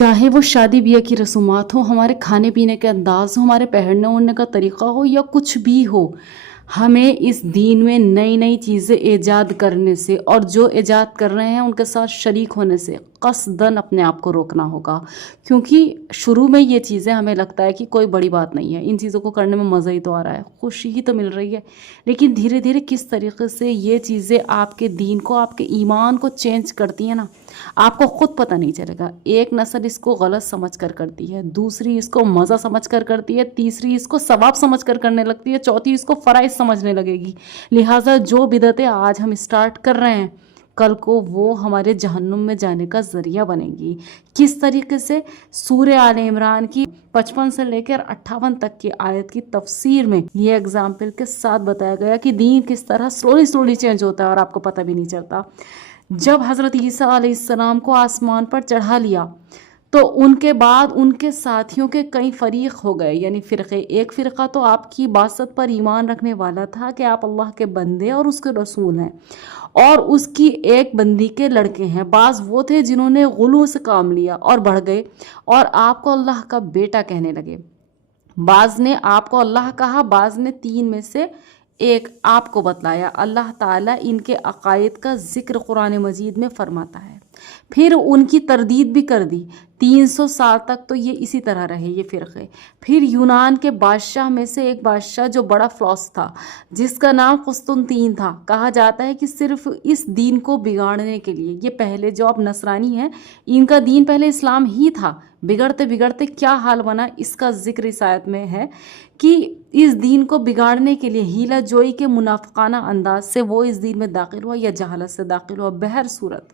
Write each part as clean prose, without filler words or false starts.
चाहे वो शादी ब्याह की रसूमात हो, हमारे खाने पीने के अंदाज हो, हमारे पहनने ओढ़ने का तरीका हो या कुछ भी हो, हमें इस दीन में नई नई चीज़ें ईजाद करने से और जो ईजाद कर रहे हैं उनके साथ शरीक होने से कसदन अपने आप को रोकना होगा। क्योंकि शुरू में ये चीज़ें हमें लगता है कि कोई बड़ी बात नहीं है, इन चीज़ों को करने में मज़ा ही तो आ रहा है, खुशी ही तो मिल रही है, लेकिन धीरे धीरे किस तरीके से ये चीज़ें आपके दीन को, आपके ईमान को चेंज करती हैं ना, आपको खुद पता नहीं चलेगा। एक नस्ल इसको गलत समझ कर करती है, दूसरी इसको मज़ा समझ कर करती है, तीसरी इसको सवाब समझ कर करने लगती है, चौथी इसको फ़राइज़ समझने लगेगी। लिहाजा जो बिदअतें आज हम स्टार्ट कर रहे हैं, कल को वो हमारे जहन्नुम में जाने का ज़रिया बनेगी। किस तरीके से? सूरह आले इमरान की 55 से लेकर 58 तक की आयत की तफसीर में ये एग्जाम्पल के साथ बताया गया कि दीन किस तरह स्लोली स्लोली चेंज होता है और आपको पता भी नहीं चलता। जब हज़रत ईसा अलैहिस्सलाम को आसमान पर चढ़ा लिया तो उनके बाद उनके साथियों के कई फरीक हो गए, यानी फ़िरक़े। एक फ़िरक़ा तो आपकी बासत पर ईमान रखने वाला था कि आप अल्लाह के बंदे और उसके रसूल हैं और उसकी एक बंदी के लड़के हैं। बाज़ वो थे जिन्होंने गुलू से काम लिया और बढ़ गए और आपको अल्लाह का बेटा कहने लगे। बाज़ ने आपको अल्लाह कहा, बाज़ ने तीन में से एक आपको बतलाया। अल्लाह ताला इनके अकायद का ज़िक्र कुरान मजीद में फरमाता है। फिर उनकी तरदीद भी कर दी। 300 साल तक तो ये इसी तरह रहे ये फ़िरक़े। फिर यूनान के बादशाह में से एक बादशाह जो बड़ा फ़िलोस था, जिसका नाम कुस्तुनतीन था, कहा जाता है कि सिर्फ इस दीन को बिगाड़ने के लिए, ये पहले जो अब नसरानी हैं, इनका दीन पहले इस्लाम ही था, बिगड़ते बिगड़ते क्या हाल बना इसका ज़िक्र इस आयत में है कि इस दीन को बिगाड़ने के लिए हीला जोई के मुनाफिकाना अंदाज से वो इस दीन में दाखिल हुआ या जहालत से दाखिल हुआ, बहर सूरत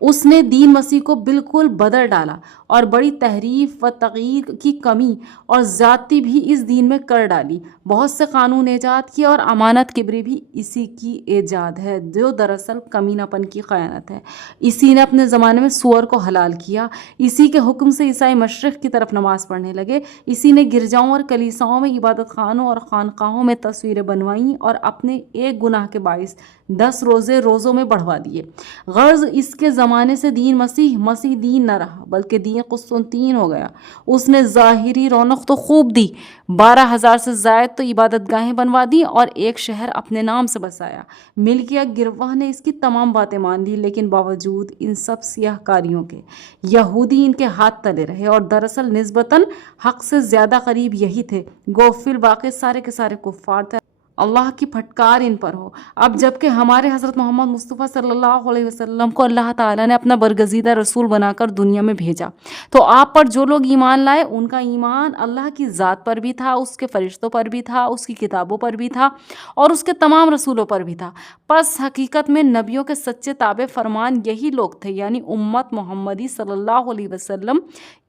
उसने दीन मसीह को बिल्कुल बदल डाला और बड़ी तहरीफ व तग़यीर की कमी और ज़्यादती भी इस दीन में कर डाली। बहुत से कानून ईजाद किए और अमानत किबरी भी इसी की ईजाद है, जो दरअसल कमीनापन की ख़यानत है। इसी ने अपने ज़माने में सूअर को हलाल किया, इसी के हुक्म से ईसाई मशरिक़ की तरफ नमाज़ पढ़ने लगे, इसी ने गिरजाओं और कलीसाओं में, इबादत खानों और खानकाहों में तस्वीरें बनवाईं और अपने एक गुनाह के बाइस 10 रोज़ों में बढ़वा दिए। गर्ज इसके ज़माने से दीन मसीह दीन न रहा, बल्कि दीन कुस्तुनतीन हो गया। उसने ज़ाहिरी रौनक तो खूब दी, 12,000 से ज़ायद तो इबादत गाहें बनवा दी और एक शहर अपने नाम से बसाया। मिल्किया गिरवाह ने इसकी तमाम बातें मान ली, लेकिन बावजूद इन सब सियाहकारियों के यहूदी इनके हाथ तले रहे और दरअसल निस्बतन हक़ से ज़्यादा करीब यही थे। गोफिल वाक़ई सारे के सारे कुफ़ार थे। अल्लाह की फटकार इन पर हो। अब जबकि हमारे हज़रत मोहम्मद मुस्तफ़ा सल्लल्लाहु अलैहि वसल्लम को अल्लाह ताला ने अपना बरगज़ीदा रसूल बनाकर दुनिया में भेजा, तो आप पर जो लोग ईमान लाए उनका ईमान अल्लाह की ज़ात पर भी था, उसके फ़रिश्तों पर भी था, उसकी किताबों पर भी था और उसके तमाम रसूलों पर भी था। बस हकीकत में नबियों के सच्चे ताबे फरमान यही लोग थे, यानी उम्मत मोहम्मदी सल्लल्लाहु अलैहि वसल्लम,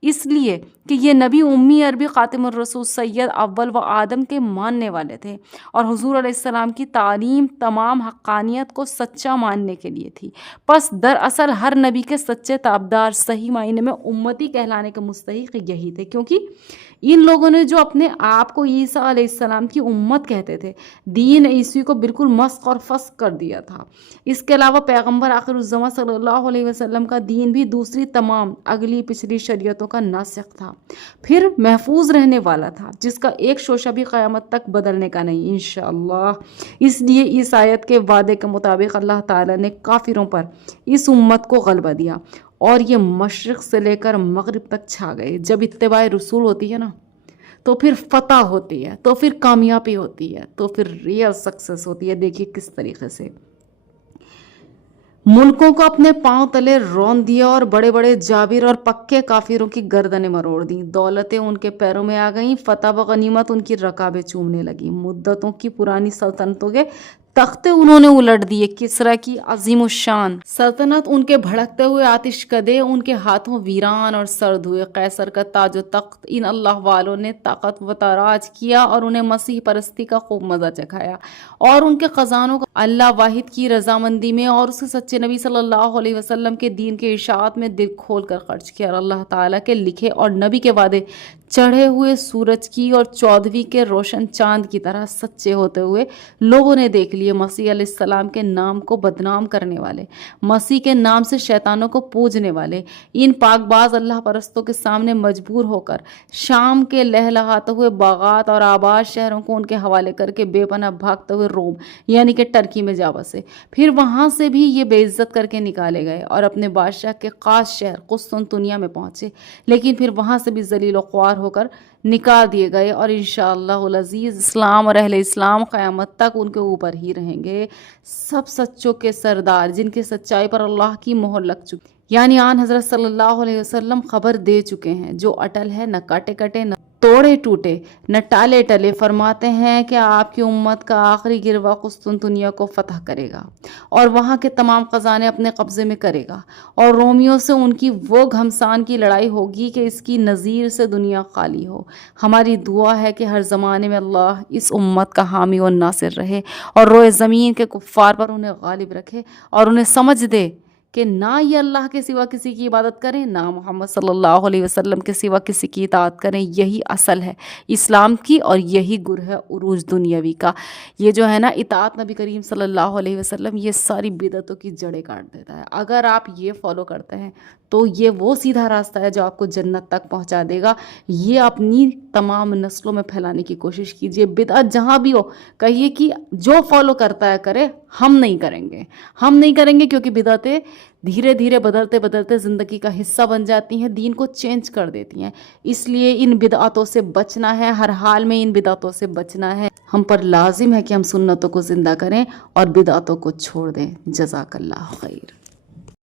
इसलिए कि ये नबी उम्मी अरबी ख़ातिमुर रसूल सैयद अव्वल व आदम के मानने वाले थे और हुज़ूर अलैहिस्सलाम की तालीम तमाम हक़ानियत को सच्चा मानने के लिए थी। बस दरअसल हर नबी के सच्चे ताबदार सही मायने में उम्मती कहलाने के मुस्तहिक़ यही थे, क्योंकि इन लोगों ने जो अपने आप को ईसा अलैहिस्सलाम की उम्मत कहते थे, दीन ईसी को बिल्कुल मस्ख़ और फस्ख़ कर दिया था। इसके अलावा पैगम्बर आखिरुज़्ज़मा सल्लल्लाहु अलैहि वसल्लम का दीन भी दूसरी तमाम अगली पिछली शरीयतों का नासिख़ था, फिर महफूज रहने वाला था, जिसका एक शोशा भी क़यामत तक बदलने का नहीं इंशाअल्लाह। इसलिए इस आयत के वादे के मुताबिक अल्लाह ताला ने काफिरों पर इस उम्मत को गलबा दिया और ये मशरिक़ से लेकर मगरिब तक छा गए। जब इत्तिबाए रसूल होती है ना, तो फिर फतह होती है, तो फिर कामयाबी होती है, तो फिर रियल सक्सेस होती है। देखिए किस तरीके से मुल्कों को अपने पांव तले रौंद दिया और बड़े बड़े जाबिर और पक्के काफिरों की गर्दनें मरोड़ दी। दौलतें उनके पैरों में आ गईं, फतह व गनीमत उनकी रकाबें चूमने लगी। मुद्दतों की पुरानी सल्तनतों के तख्ते उन्होंने उलट दिए। किसरा की अजीमुशान सल्तनत, उनके भड़कते हुए आतिश कदे उनके हाथों वीरान और सर्द हुए। कैसर का ताज व तख्त इन अल्लाह वालों ने ताकत व ताराज किया और उन्हें मसीह परस्ती का खूब मजा चखाया और उनके खजानों को अल्लाह वाहिद की रजामंदी में और उसके सच्चे नबी सल्लल्लाहु अलैहि वसल्लम के दीन के इशाअत में दिल खोल कर खर्च किया। और अल्लाह ताला के लिखे और नबी के वादे चढ़े हुए सूरज की और 14वीं के रोशन चांद की तरह सच्चे होते हुए लोगों ने देख लिए मसीह अलैहिस्सलाम के नाम को बदनाम करने वाले, मसीह के नाम से शैतानों को पूजने वाले, इन पाकबाज अल्लाह परस्तों के सामने मजबूर होकर शाम के लहलहाते हुए बागात और आबाद शहरों को उनके हवाले करके बेपनाह भागते हुए रोम यानी कि टर्की में जा बसे। फिर वहाँ से भी ये बेइज्जत करके निकाले गए और अपने बादशाह के खास शहर कुस्तुनतुनिया में पहुँचे, लेकिन फिर वहाँ से भी ज़लील व ख्वार होकर निकाल दिए गए और इंशाअल्लाहुल अज़ीज़ इस्लाम और अहले इस्लाम क़यामत तक उनके ऊपर ही रहेंगे। सब सच्चों के सरदार जिनकी सच्चाई पर अल्लाह की मोहर लग चुकी, यानी आन हज़रत सल्लल्लाहु अलैहि वसल्लम खबर दे चुके हैं, जो अटल है, न काटे कटे, न तोड़े टूटे, न टाले टले, फरमाते हैं कि आपकी उम्मत का आखिरी गिरवा कुस्तुनतुनिया को फतह करेगा और वहाँ के तमाम ख़जाने अपने कब्ज़े में करेगा और रोमियों से उनकी वो घमसान की लड़ाई होगी कि इसकी नज़ीर से दुनिया खाली हो। हमारी दुआ है कि हर ज़माने में अल्लाह इस उम्मत का हामी और नासिर रहे और रोए ज़मीन के कुफ़ार पर उन्हें गालिब रखे और उन्हें समझ दे कि ना ये अल्लाह के सिवा किसी की इबादत करें, ना मोहम्मद सल्लल्लाहु अलैहि वसल्लम के सिवा किसी की इताअत करें। यही असल है इस्लाम की और यही गुर है उरूज दुनियावी का। ये जो है ना इताअत नबी करीम सल्लल्लाहु अलैहि वसल्लम, ये सारी बिदअतों की जड़ें काट देता है। अगर आप ये फॉलो करते हैं तो ये वो सीधा रास्ता है जो आपको जन्नत तक पहुंचा देगा। ये अपनी तमाम नस्लों में फैलाने की कोशिश कीजिए। बिदअत जहाँ भी हो कहिए कि जो फॉलो करता है करे, हम नहीं करेंगे, हम नहीं करेंगे, क्योंकि बिदअतें धीरे धीरे बदलते बदलते ज़िंदगी का हिस्सा बन जाती हैं, दीन को चेंज कर देती हैं। इसलिए इन बिदअतों से बचना है, हर हाल में इन बिदअतों से बचना है। हम पर लाजिम है कि हम सुन्नतों को ज़िंदा करें और बिदअतों को छोड़ दें। जज़ाकल्लाह खैर।